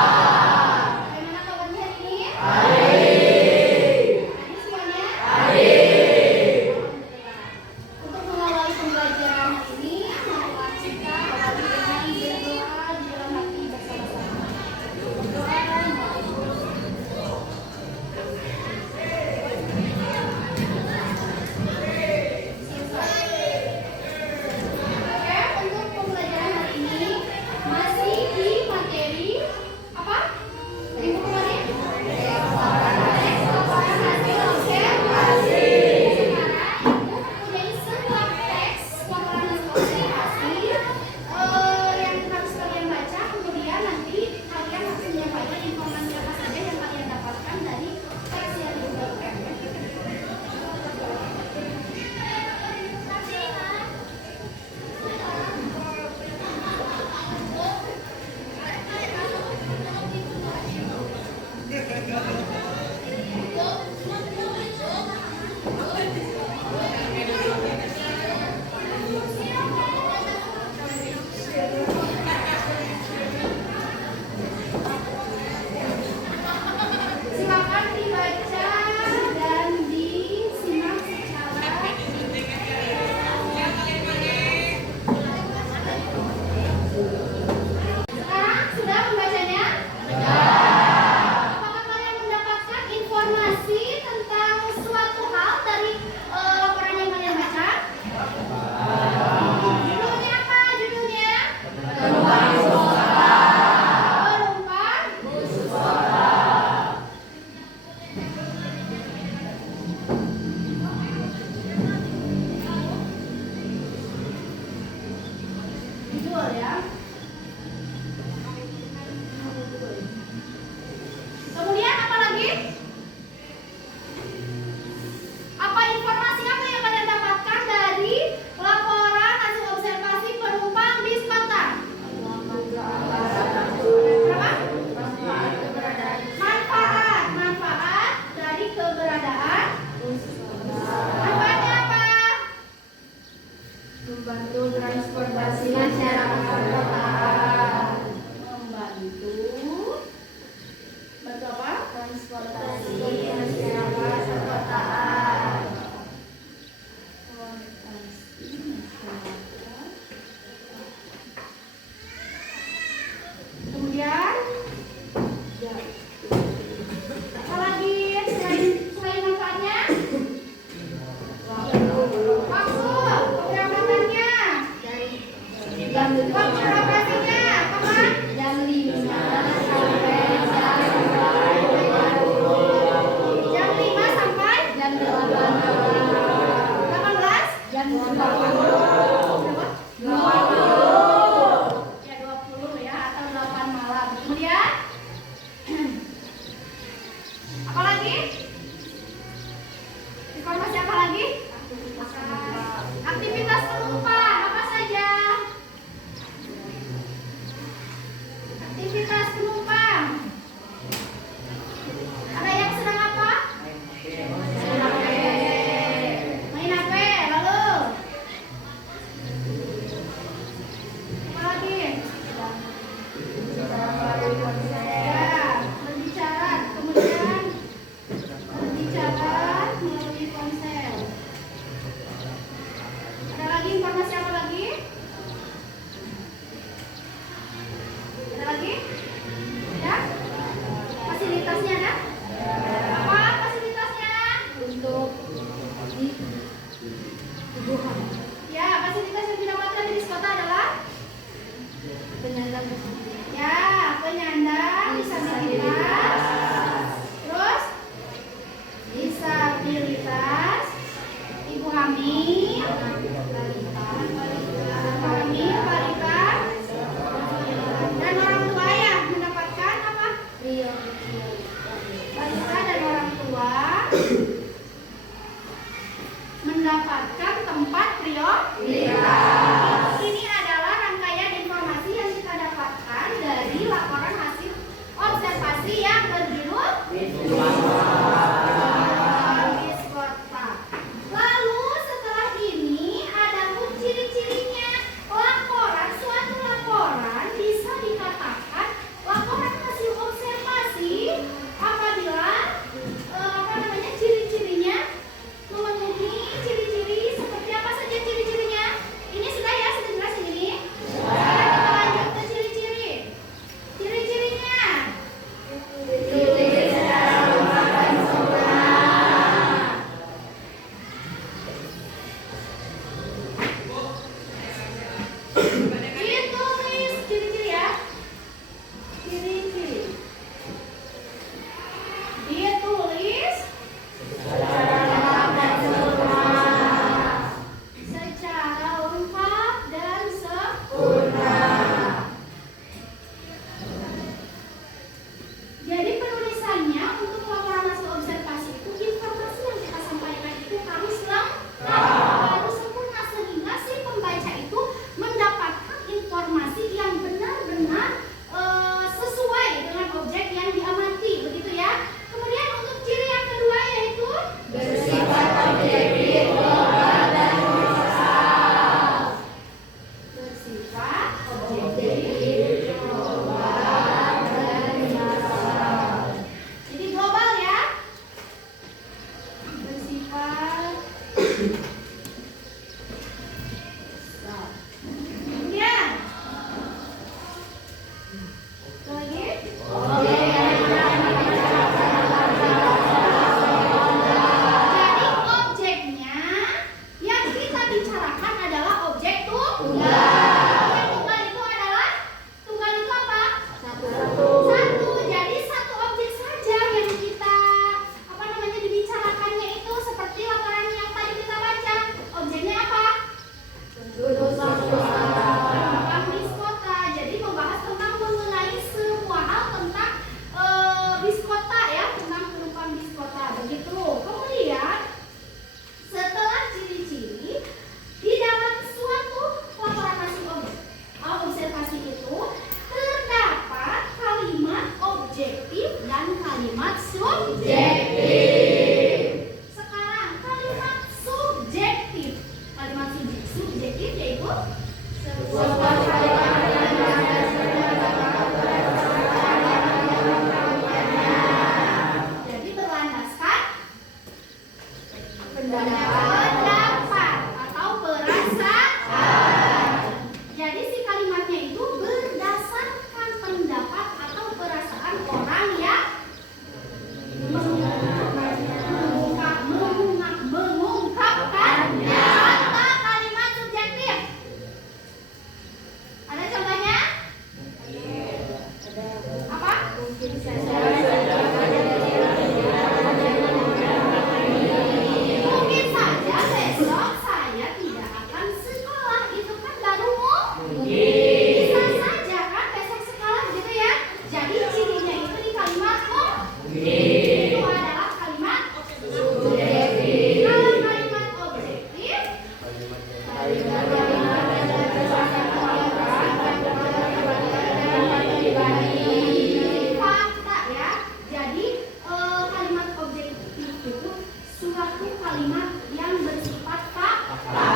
Bagaimana kabarnya hari ini? Adik semuanya? Alhamdulillah. Untuk mengawali pembelajaran hari ini, marilah kita awali dengan berdoa di dalam hati bersama-sama. Berdoa dan Oke, untuk pembelajaran hari ini masih di materi apa? Minggu kemarin? Teks laporan hasil observasi. Sekarang Ibu mempunyai sebuah teks laporan hasil observasi yang harus kalian baca. Kemudian nanti kalian harus menyampaikan informasi apa saja yang kalian dapatkan dari teks yang Ibu berikan. Silakan dibaca dan disimak secara sekarang sudah membacanya? Apakah kalian mendapatkan informasi tentang suatu hal dari laporan yang kalian baca? Judulnya apa? Judulnya? Penumpang judul ya. Kemudian apa lagi? Apa informasi apa yang kalian dapatkan dari laporan hasil observasi penumpang bis kota? Berapa? Manfaat dari keberadaan. Manfaatnya apa? Membantu transportasi masyarakat. Kemudian lagi jadi objeknya yang kita bicarakan adalah objek tunggal. Objek tunggal itu adalah tunggal itu apa? Satu. Jadi satu objek saja yang kita dibicarakannya itu seperti laporan yang tadi kita baca. Objeknya apa? Penumpang bis kota. Jadi membahas tentang mengenai semua hal tentang bis kota ya, tentang penumpang bis kota. Begitu. Kemudian setelah ciri-ciri di dalam suatu laporan hasil observasi itu terdapat kalimat objektif dan kalimat subjektif. Sekarang kalimat subjektif. Kalimat subjektif yaitu sebuah jadi berlandaskan pendapat atau perasaan. Jadi si kalimatnya itu berdasarkan pendapat atau perasaan orang yang mengungkapkannya. Contoh kalimat subjektif. Ada contohnya? Apa? Mungkin saja besok saya tidak akan sekolah. Itu kan baru mungkin. Bisa saja kan besok sekolah gitu ya. Jadi cirinya itu di kalimat mungkin. Itu adalah kalimat subjektif. Kalau kalimat objektif, fakta ya. Jadi kalimat objektif itu suatu kalimat yang bersifat fakta.